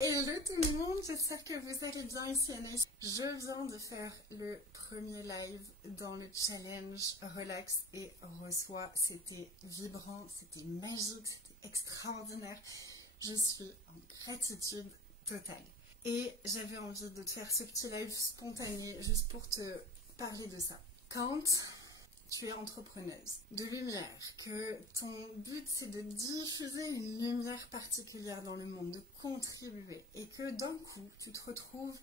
Hello tout le monde, j'espère que vous allez bien ici Anaïs. Je viens de faire le premier live dans le challenge Relax et Reçois. C'était vibrant, c'était magique, c'était extraordinaire. Je suis en gratitude totale. Et j'avais envie de te faire ce petit live spontané juste pour te parler de ça. Quand tu es entrepreneuse de lumière, que ton but c'est de diffuser une lumière particulière dans le monde, de contribuer, et que d'un coup tu te retrouves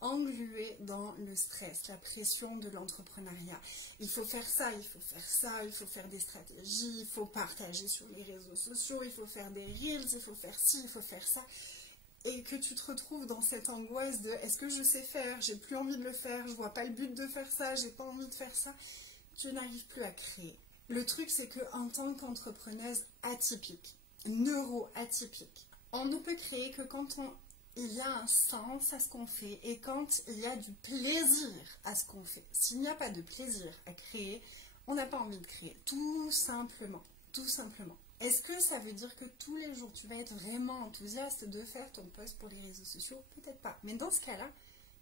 englué dans le stress, la pression de l'entrepreneuriat. Il faut faire ça, il faut faire ça, il faut faire des stratégies, il faut partager sur les réseaux sociaux, il faut faire des reels, il faut faire ci, il faut faire ça. Et que tu te retrouves dans cette angoisse de est-ce que je sais faire, j'ai plus envie de le faire, je vois pas le but de faire ça, j'ai pas envie de faire ça. Tu n'arrives plus à créer. Le truc, c'est qu'en tant qu'entrepreneuse atypique, neuro-atypique, on ne peut créer que quand il y a un sens à ce qu'on fait et quand il y a du plaisir à ce qu'on fait. S'il n'y a pas de plaisir à créer, on n'a pas envie de créer. Tout simplement. Tout simplement. Est-ce que ça veut dire que tous les jours, tu vas être vraiment enthousiaste de faire ton post pour les réseaux sociaux? Peut-être pas. Mais dans ce cas-là,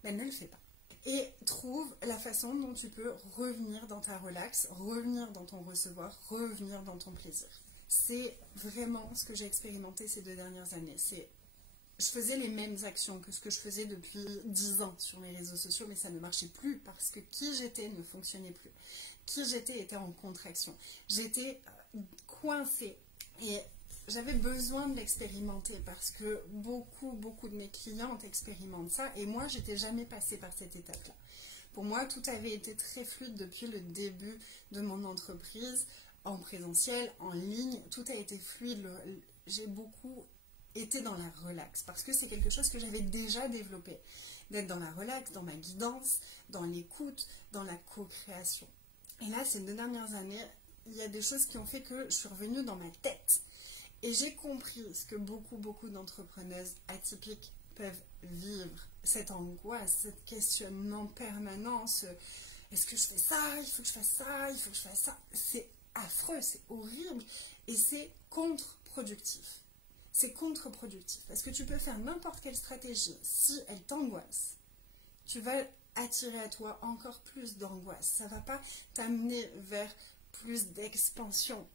ne le fais pas. Et trouve la façon dont tu peux revenir dans ta relax, revenir dans ton recevoir, revenir dans ton plaisir. C'est vraiment ce que j'ai expérimenté ces 2 dernières années. Je faisais les mêmes actions que ce que je faisais depuis 10 ans sur les réseaux sociaux, mais ça ne marchait plus parce que qui j'étais ne fonctionnait plus. Qui j'étais était en contraction. J'étais coincée et j'avais besoin de l'expérimenter parce que beaucoup de mes clientes expérimentent ça et moi, j'étais jamais passée par cette étape-là. Pour moi, tout avait été très fluide depuis le début de mon entreprise, en présentiel, en ligne, tout a été fluide. J'ai beaucoup été dans la relax parce que c'est quelque chose que j'avais déjà développé. D'être dans la relax, dans ma guidance, dans l'écoute, dans la co-création. Et là, ces 2 dernières années, il y a des choses qui ont fait que je suis revenue dans ma tête. Et j'ai compris ce que beaucoup d'entrepreneuses atypiques peuvent vivre. Cette angoisse, ce questionnement permanent, est-ce que je fais ça, il faut que je fasse ça, il faut que je fasse ça. C'est affreux, c'est horrible et c'est contre-productif. C'est contre-productif parce que tu peux faire n'importe quelle stratégie. Si elle t'angoisse, tu vas attirer à toi encore plus d'angoisse. Ça ne va pas t'amener vers plus d'expansion.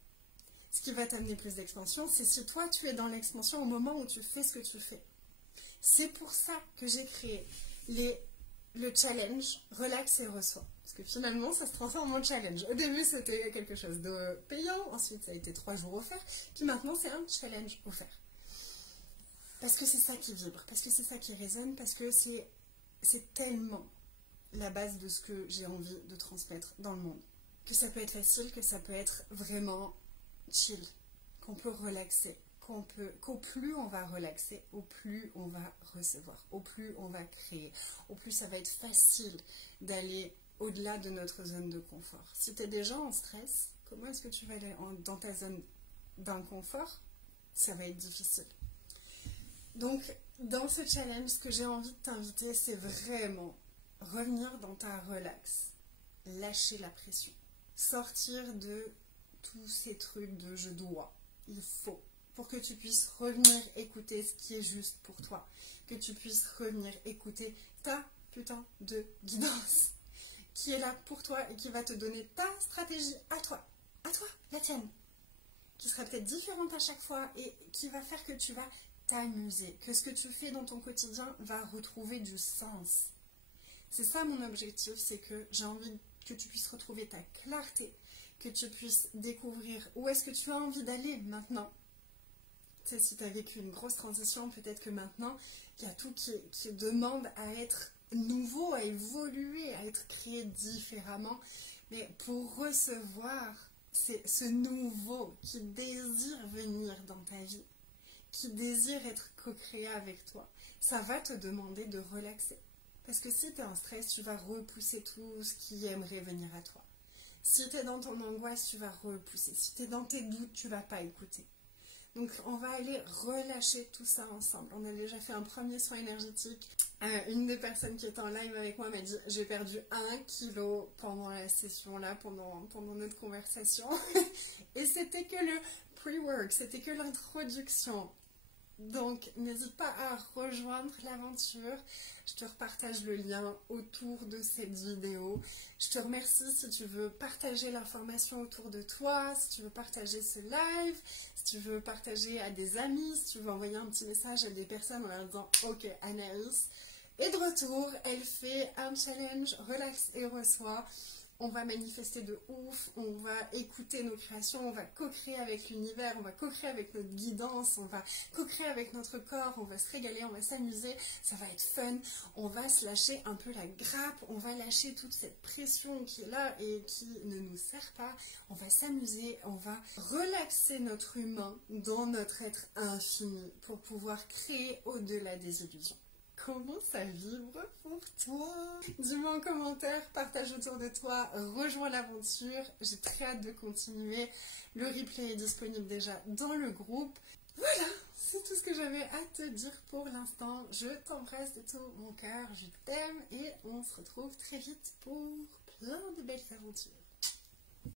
Ce qui va t'amener plus d'expansion, c'est si toi tu es dans l'expansion au moment où tu fais ce que tu fais. C'est pour ça que j'ai créé le challenge Relax et Reçois. Parce que finalement, ça se transforme en challenge. Au début, c'était quelque chose de payant. Ensuite, ça a été 3 jours offerts. Puis maintenant, c'est un challenge offert. Parce que c'est ça qui vibre. Parce que c'est ça qui résonne. Parce que c'est tellement la base de ce que j'ai envie de transmettre dans le monde. Que ça peut être facile, que ça peut être vraiment chill, qu'on peut relaxer, qu'au plus on va relaxer, au plus on va recevoir, au plus on va créer, au plus ça va être facile d'aller au-delà de notre zone de confort. Si tu es déjà en stress, comment est-ce que tu vas aller dans ta zone d'inconfort? Ça va être difficile. Donc, dans ce challenge, ce que j'ai envie de t'inviter, c'est vraiment revenir dans ta relax, lâcher la pression, sortir de tous ces trucs de je dois, il faut, pour que tu puisses revenir écouter ce qui est juste pour toi, que tu puisses revenir écouter ta putain de guidance qui est là pour toi et qui va te donner ta stratégie à toi, la tienne, qui sera peut-être différente à chaque fois et qui va faire que tu vas t'amuser, que ce que tu fais dans ton quotidien va retrouver du sens. C'est ça mon objectif, c'est que j'ai envie que tu puisses retrouver ta clarté, que tu puisses découvrir où est-ce que tu as envie d'aller maintenant. Tu sais, si tu as vécu une grosse transition, peut-être que maintenant, il y a tout qui demande à être nouveau, à évoluer, à être créé différemment. Mais pour recevoir ce nouveau qui désire venir dans ta vie, qui désire être co-créé avec toi, ça va te demander de relaxer. Parce que si tu es en stress, tu vas repousser tout ce qui aimerait venir à toi. Si tu es dans ton angoisse, tu vas repousser. Si tu es dans tes doutes, tu ne vas pas écouter. Donc, on va aller relâcher tout ça ensemble. On a déjà fait un premier soin énergétique. Une des personnes qui est en live avec moi m'a dit « J'ai perdu 1 kilo pendant la session là, pendant notre conversation. » Et c'était que le pre-work, c'était que l'introduction Donc n'hésite pas à rejoindre l'aventure. Je te repartage le lien autour de cette vidéo. Je te remercie si tu veux partager l'information autour de toi, si tu veux partager ce live, si tu veux partager à des amis, si tu veux envoyer un petit message à des personnes en leur disant ok, Anaïs est de retour, elle fait un challenge relax et reçoit. On va manifester de ouf, on va écouter nos créations, on va co-créer avec l'univers, on va co-créer avec notre guidance, on va co-créer avec notre corps, on va se régaler, on va s'amuser, ça va être fun, on va se lâcher un peu la grappe, on va lâcher toute cette pression qui est là et qui ne nous sert pas, on va s'amuser, on va relaxer notre humain dans notre être infini pour pouvoir créer au-delà des illusions. Comment ça vibre pour toi? Dis-moi en commentaire, partage autour de toi, rejoins l'aventure. J'ai très hâte de continuer. Le replay est disponible déjà dans le groupe. Voilà, c'est tout ce que j'avais à te dire pour l'instant. Je t'embrasse de tout mon cœur, je t'aime et on se retrouve très vite pour plein de belles aventures.